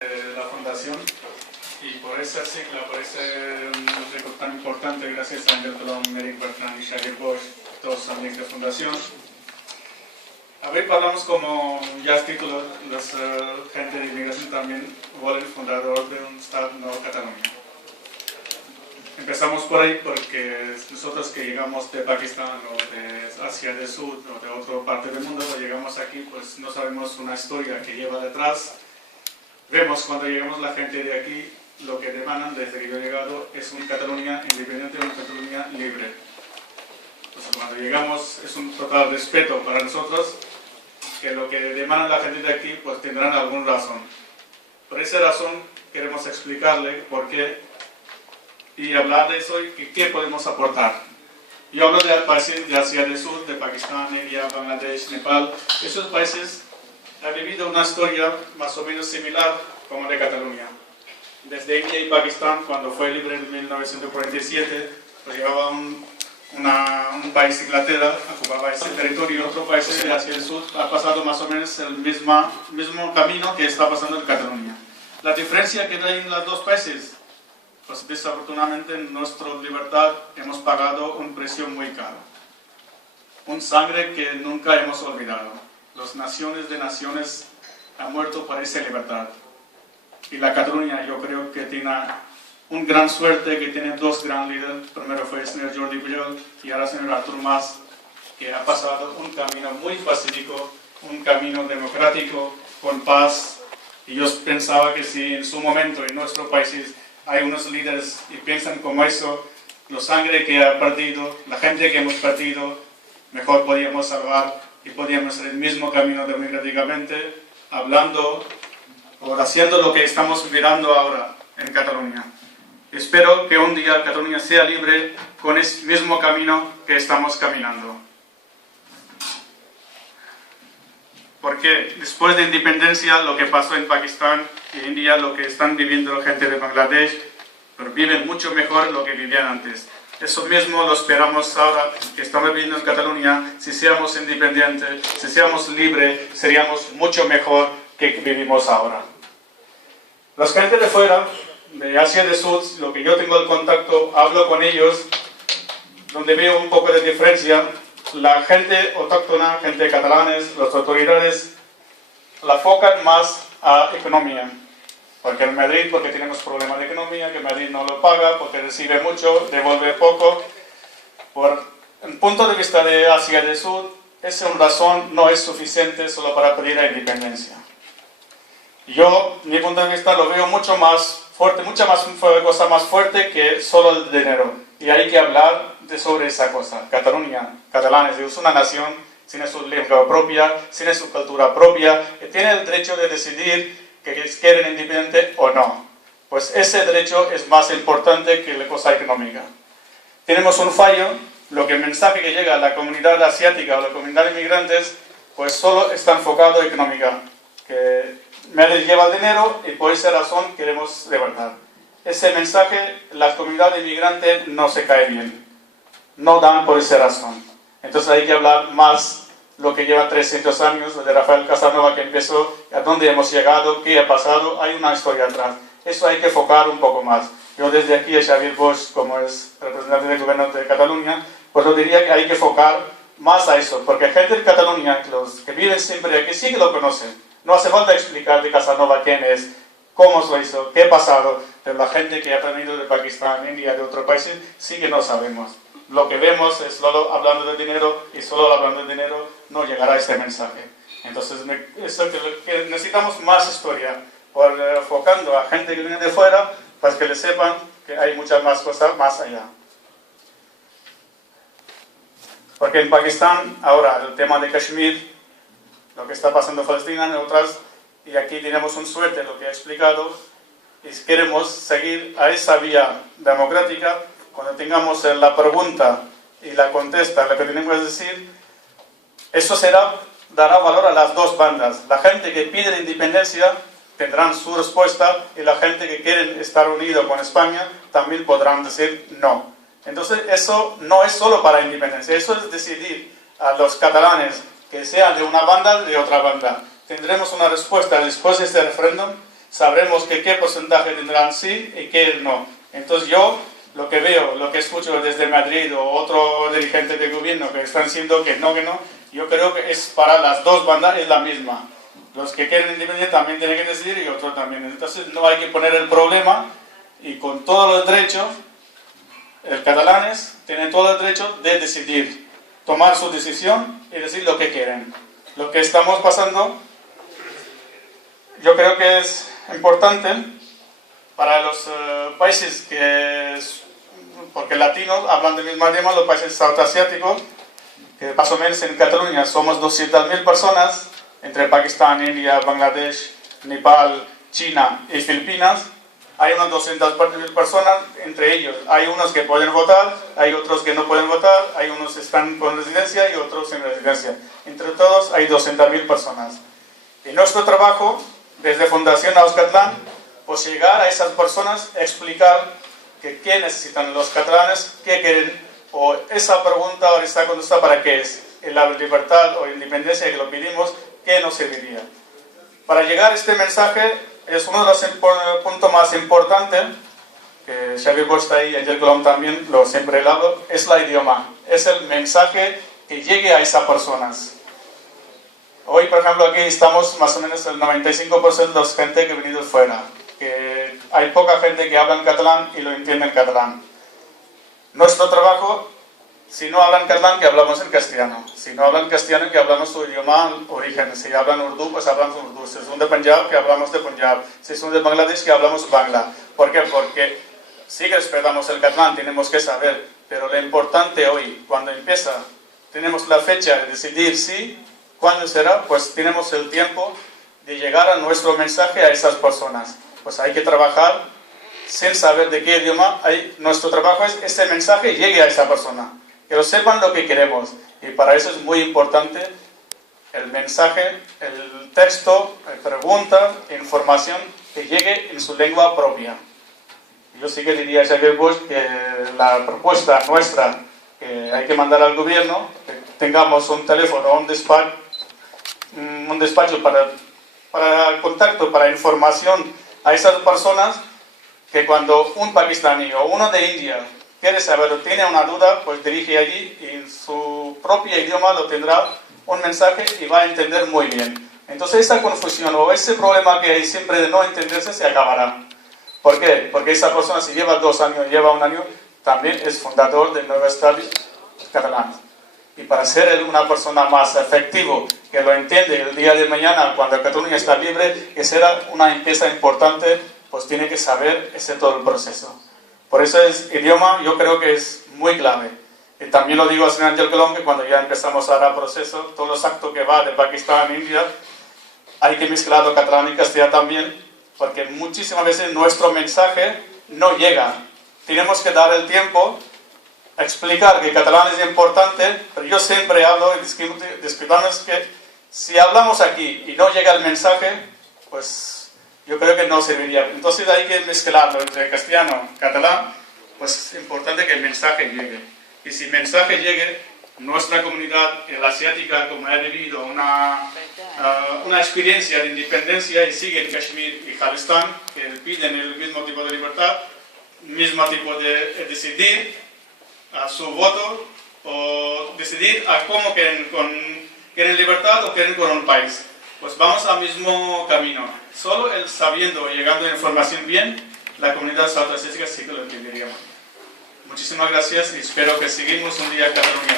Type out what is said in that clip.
La fundación, y por esa sigla, por ese reto tan importante, gracias a Angel Colom, Eric Bertrand y Xavier Bosch, todos los amigos de fundación. Hoy hablamos, como ya es título, la gente de inmigración también, o el fundador de un Estado nuevo, Cataluña. Empezamos por ahí porque nosotros que llegamos de Pakistán o de Asia del Sur o de otra parte del mundo, llegamos aquí, pues no sabemos una historia que lleva detrás. Vemos cuando llegamos la gente de aquí, lo que demandan desde que yo he llegado es una Cataluña independiente, una Cataluña libre. Entonces, cuando llegamos es un total respeto para nosotros, que lo que demandan la gente de aquí pues tendrán alguna razón. Por esa razón queremos explicarle por qué y hablar de eso y qué podemos aportar. Yo hablo de países de Asia del Sur, de Pakistán, India, Bangladesh, Nepal. Esos países han vivido una historia más o menos similar como de Cataluña. Desde India y Pakistán, cuando fue libre en 1947, pues llevaba un país, Inglaterra, ocupaba ese territorio, y otro país de Asia del Sur ha pasado más o menos el mismo camino que está pasando en Cataluña. La diferencia que hay en los dos países, pues desafortunadamente en nuestra libertad hemos pagado un precio muy caro. Un sangre que nunca hemos olvidado. Las naciones de naciones han muerto por esa libertad. Y la Cataluña yo creo que tiene una gran suerte, que tiene dos grandes líderes. Primero fue el señor Jordi Pujol y ahora el señor Artur Mas, que ha pasado un camino muy pacífico, un camino democrático, con paz. Y yo pensaba que si en su momento en nuestro país hay unos líderes y piensan como eso, la sangre que ha perdido, la gente que hemos perdido, mejor podíamos salvar y podíamos hacer el mismo camino democráticamente, hablando o haciendo lo que estamos mirando ahora en Cataluña. Espero que un día Cataluña sea libre con ese mismo camino que estamos caminando. Porque después de independencia, lo que pasó en Pakistán y India, lo que están viviendo la gente de Bangladesh, pero viven mucho mejor lo que vivían antes. Eso mismo lo esperamos ahora que estamos viviendo en Cataluña. Si seamos independientes, si seamos libres, seríamos mucho mejor que vivimos ahora. Los gente de fuera, de Asia del Sur, lo que yo tengo el contacto, hablo con ellos, donde veo un poco de diferencia. La gente autóctona, gente catalanes, las autoridades, la enfocan más a economía. Porque en Madrid, porque tenemos problemas de economía, que Madrid no lo paga, porque recibe mucho, devuelve poco. Por el punto de vista de Asia del Sur, esa razón no es suficiente solo para pedir la independencia. Yo, mi punto de vista, lo veo mucho más fuerte, cosa más fuerte que solo el dinero. Y hay que hablar sobre esa cosa. Cataluña, catalanes, es una nación, tiene su lengua propia, tiene su cultura propia, y tiene el derecho de decidir que quieren independiente o no. Pues ese derecho es más importante que la cosa económica. Tenemos un fallo, el mensaje que llega a la comunidad asiática o a la comunidad de inmigrantes, pues solo está enfocado económica. Que Madrid lleva el dinero y por esa razón queremos levantar. Ese mensaje, la comunidad de inmigrantes no se cae bien. No dan por esa razón. Entonces hay que hablar más lo que lleva 300 años, de Rafael Casanova que empezó, a dónde hemos llegado, qué ha pasado, hay una historia atrás. Eso hay que enfocar un poco más. Yo desde aquí a Xavier Bosch, como es representante del gobierno de Cataluña, pues lo diría que hay que enfocar más a eso, porque gente de Cataluña, los que viven siempre aquí, sí que lo conocen. No hace falta explicar de Casanova quién es, cómo se lo hizo, qué ha pasado, pero la gente que ha venido de Pakistán, India, de otros países, sí que no sabemos. Lo que vemos es solo hablando de dinero, y solo hablando de dinero no llegará este mensaje. Entonces, que necesitamos más historia, enfocando a gente que viene de fuera, para que le sepan que hay muchas más cosas más allá. Porque en Pakistán, ahora, el tema de Kashmir, lo que está pasando en Palestina, en otras, y aquí tenemos un suerte, lo que he explicado, y queremos seguir a esa vía democrática. Cuando tengamos la pregunta y la contesta, lo que tenemos que decir, eso dará valor a las dos bandas. La gente que pide la independencia tendrán su respuesta y la gente que quiere estar unido con España también podrán decir no. Entonces eso no es solo para la independencia, eso es decidir a los catalanes que sean de una banda o de otra banda. Tendremos una respuesta después de este referéndum sabremos que qué porcentaje tendrán sí y qué no. Entonces yo lo que veo, lo que escucho desde Madrid o otro dirigente de gobierno que están diciendo que no, yo creo que es para las dos bandas es la misma. Los que quieren independencia también tienen que decidir y otros también. Entonces no hay que poner el problema y con todos los derechos, los catalanes tienen todo el derecho de decidir, tomar su decisión y decir lo que quieren. Lo que estamos pasando, yo creo que es importante para los países porque latinos hablan del mismo idioma, los países austroasiáticos, que más o menos en Cataluña somos 200.000 personas, entre Pakistán, India, Bangladesh, Nepal, China y Filipinas. Hay unas 200.000 personas, entre ellos hay unos que pueden votar, hay otros que no pueden votar, hay unos que están con residencia y otros sin residencia. Entre todos hay 200.000 personas. Y nuestro trabajo, desde Fundación Euskatlán, pues llegar a esas personas, explicar qué necesitan los catalanes, qué quieren, o esa pregunta o esa contesta para qué es, la libertad o independencia que lo pedimos, qué nos serviría. Para llegar a este mensaje, es uno de los puntos más importantes, que Xavier Bosch está ahí, Angel Colom también, siempre lo hablo, es el idioma, es el mensaje que llegue a esas personas. Hoy, por ejemplo, aquí estamos más o menos el 95% de la gente que ha venido fuera, que hay poca gente que habla en catalán y lo entiende en catalán. Nuestro trabajo, si no hablan catalán, que hablamos en castellano. Si no hablan castellano, que hablamos su idioma origen. Si hablan urdu, pues hablamos urdu. Si son de Punjab, que hablamos de Punjab. Si son de Bangladesh, que hablamos bangla. ¿Por qué? Porque sí que respetamos el catalán, tenemos que saber. Pero lo importante hoy, cuando empieza, tenemos la fecha de decidir sí, cuándo será, pues tenemos el tiempo de llegar a nuestro mensaje a esas personas. Pues hay que trabajar sin saber de qué idioma. Nuestro trabajo es que este mensaje llegue a esa persona, que lo sepan lo que queremos. Y para eso es muy importante el mensaje, el texto, la pregunta, información que llegue en su lengua propia. Yo sí que diría a Xavier Bosch que la propuesta nuestra que hay que mandar al gobierno, que tengamos un teléfono, un despacho para contacto, para información a esas personas, que cuando un pakistaní o uno de India quiere saber o tiene una duda, pues dirige allí y en su propio idioma lo tendrá un mensaje y va a entender muy bien. Entonces esa confusión o ese problema que hay siempre de no entenderse se acabará. ¿Por qué? Porque esa persona, si lleva 2 años, lleva 1 año, también es fundador del nuevo Estado catalán. Y para ser una persona más efectiva, que lo entiende el día de mañana, cuando Cataluña está libre, que será una empresa importante, pues tiene que saber todo el proceso. Por eso el idioma yo creo que es muy clave. Y también lo digo a señor Angel Colom, que cuando ya empezamos a dar proceso, todos los actos que va de Pakistán a India, hay que mezclarlo catalán y castellano también, porque muchísimas veces nuestro mensaje no llega. Tenemos que dar el tiempo a explicar que el catalán es importante, pero yo siempre hablo y discutimos que si hablamos aquí y no llega el mensaje, pues yo creo que no serviría. Entonces hay que mezclarlo entre castellano y catalán, pues es importante que el mensaje llegue. Y si el mensaje llegue, nuestra comunidad, la asiática, como ha vivido una experiencia de independencia y sigue en Kashmir y Khalistán, que piden el mismo tipo de libertad, mismo tipo de decidir a su voto o decidir a cómo quieren libertad o quieren con un país. Pues vamos al mismo camino. Solo el sabiendo y llegando a información bien, la comunidad sautoasiática sí que lo entendería. Muchísimas gracias y espero que seguimos un día Cataluña.